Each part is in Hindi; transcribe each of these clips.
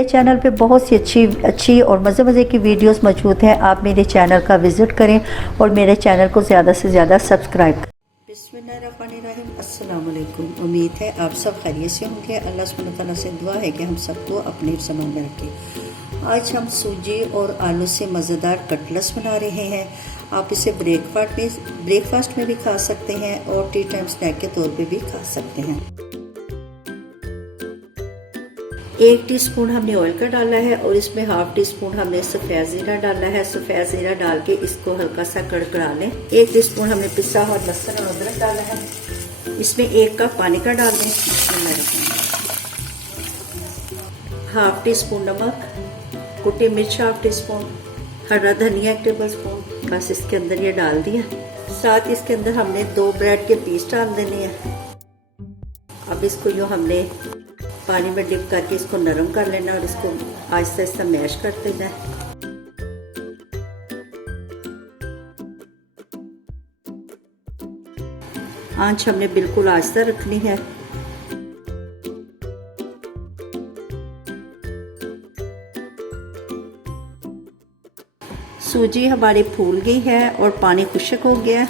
मेरे चैनल पे बहुत सी अच्छी और मज़े की वीडियोस मौजूद हैं। आप मेरे चैनल का विज़िट करें और मेरे चैनल को ज़्यादा से ज़्यादा सब्सक्राइब करें। बिस्मिल्लाहिर्रहमानिर्रहीम, अस्सलाम वालेकुम। उम्मीद है आप सब खैरियत से होंगे। अल्लाह सुब्हानहू तआला से दुआ है कि हम सबको अपने समान में रखें। आज हम सूजी और आलू से मज़ेदार कटलेट्स बना रहे हैं। आप इसे ब्रेकफास्ट में भी खा सकते हैं और टी टाइम स्नैक के तौर पे भी खा सकते हैं। 1 टीस्पून हमने ऑयल का डाला है और इसमें ½ टीस्पून हमने सफ़ेद ज़ीरा डाला है। सफ़ेद ज़ीरा डाल के इसको हल्का सा कड़कड़ा लें। 1 टीस्पून हमने पिसा हुआ लहसुन और अदरक डाला है। इसमें 1 कप पानी का डाल दें। ½ टीस्पून नमक, कुटी मिर्च ½ टीस्पून, हरा धनिया 1 टेबल स्पून, बस इसके अंदर ये डाल दिया। साथ इसके अंदर हमने 2 ब्रेड के पीस डाल देने हैं। अब इसको यूँ हमने पानी में डिप करके इसको नरम कर लेना और इसको आहिस्ता आहिस्ता मैश कर देना है। आंच हमने बिल्कुल आहिस्ता रखनी है। सूजी हमारी फूल गई है और पानी खुश्क हो गया है।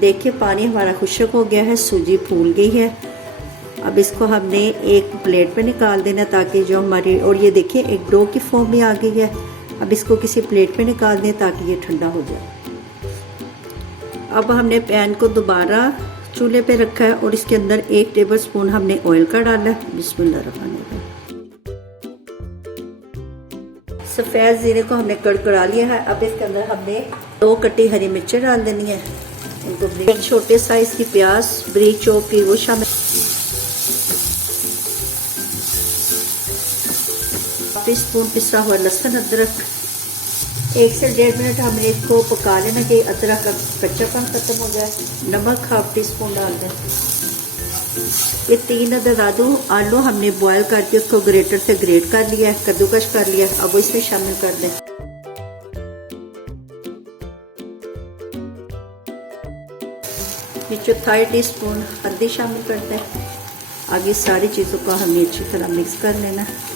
देखिए पानी हमारा खुश्क हो गया है, सूजी फूल गई है। अब इसको हमने एक प्लेट पे निकाल देना ताकि जो हमारी, और ये देखिए एक डो की फॉर्म में आ गई है। अब इसको किसी प्लेट पे निकाल दें ताकि ये ठंडा हो जाए। अब हमने पैन को दोबारा चूल्हे पे रखा है और इसके अंदर 1 टेबल स्पून हमने ऑयल का डाला है। बिस्मिल्लाहिर्रहमानिर्रहीम। सफ़ेद ज़ीरे को हमने कड़कड़ा लिया है। अब इसके अंदर हमने 2 कटी हरी मिर्चें डाल देनी है। इनको छोटे साइज की प्याज ब्रीक चॉप की वो शामिल, स्पून पिसा हुआ लहसुन अदरक। 1 से 1.5 मिनट हमने इसको पका लेना कि अदरक का कच्चापन खत्म हो जाए। नमक ½ टीस्पून डाल दें। ये 3 अदद आलू हमने बॉयल करके उसको ग्रेटर से ग्रेट कर लिया है, कद्दूकश कर लिया। अब वो इसमें शामिल कर दें। ये 1/4 टीस्पून हल्दी शामिल कर दें। आगे सारी चीज़ों को हमें अच्छी तरह मिक्स कर लेना है।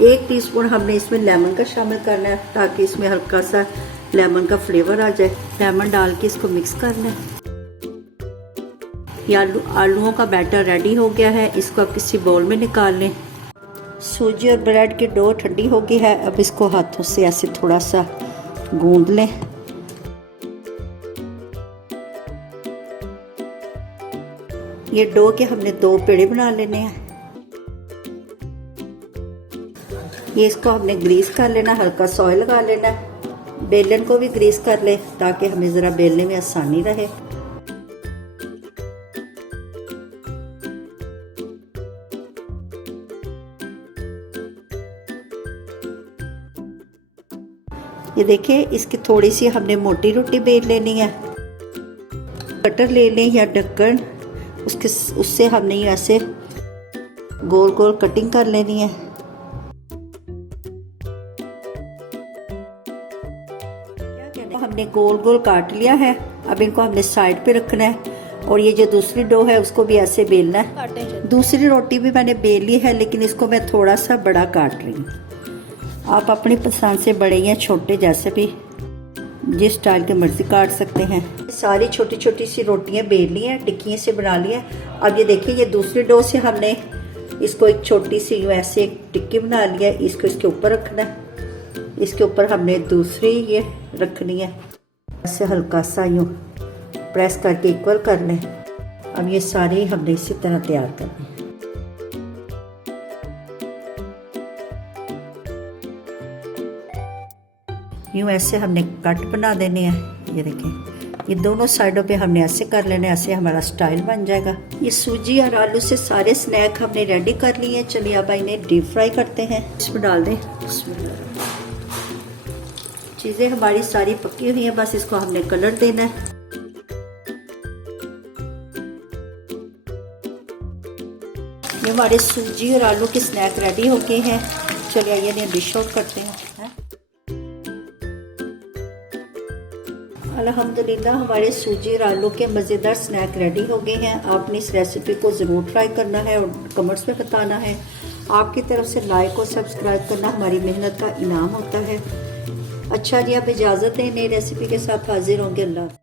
1 टीस्पून हमने इसमें लेमन का शामिल करना है ताकि इसमें हल्का सा लेमन का फ्लेवर आ जाए। लेमन डाल के इसको मिक्स करना है। ये आलूओं का बैटर रेडी हो गया है। इसको अब किसी बाउल में निकाल लें। सूजी और ब्रेड की डो ठंडी हो गई है। अब इसको हाथों से ऐसे थोड़ा सा गूंद लें। ये डो के हमने 2 पेड़े बना लेने हैं। ये इसको हमने ग्रीस कर लेना, हल्का सा ऑयल लगा लेना। बेलन को भी ग्रीस कर ले ताकि हमें ज़रा बेलने में आसानी रहे। ये देखिए इसकी थोड़ी सी हमने मोटी रोटी बेल लेनी है। कटर ले लें या ढक्कन, उससे हमने ये ऐसे गोल गोल कटिंग कर लेनी है। हमने गोल गोल काट लिया है। अब इनको हमने साइड पे रखना है और ये जो दूसरी डो है उसको भी ऐसे बेलना है। दूसरी रोटी भी मैंने बेल ली है लेकिन इसको मैं थोड़ा सा बड़ा काट रही हूँ। आप अपनी पसंद से बड़े या छोटे जैसे भी जिस स्टाइल के मर्जी काट सकते हैं। सारी छोटी छोटी सी रोटियां बेल ली हैं, टिक्कियाँ से बना ली हैं। अब ये देखिए ये दूसरी डो से हमने इसको एक छोटी सी यूँ ऐसे एक टिक्की बना लिया है। इसको इसके ऊपर रखना है। इसके ऊपर हमने दूसरी ये रखनी है। ऐसे हल्का सा यूँ प्रेस करके इक्वल कर लें। अब ये सारी हमने इसी तरह तैयार करनी है। यूँ ऐसे हमने कट बना देने हैं। ये देखें ये दोनों साइडों पे हमने ऐसे कर लेने, ऐसे हमारा स्टाइल बन जाएगा। ये सूजी और आलू से सारे स्नैक हमने रेडी कर लिए। चलिए अब इन्हें डीप फ्राई करते हैं। इसमें डाल दें। चीज़ें हमारी सारी पकी हुई हैं, बस इसको हमने कलर देना है। ये हमारे सूजी और आलू के स्नैक रेडी हो गए हैं। चलिए आइए इन्हें डिश आउट करते हैं। अल्हम्दुलिल्लाह हमारे सूजी और आलू के मज़ेदार स्नैक रेडी हो गए हैं। आपने इस रेसिपी को ज़रूर ट्राई करना है और कमेंट्स में बताना है। आपकी तरफ से लाइक और सब्सक्राइब करना हमारी मेहनत का इनाम होता है। अच्छा जी, आप इजाज़त दें, नई रेसिपी के साथ हाजिर होंगे। अल्लाह।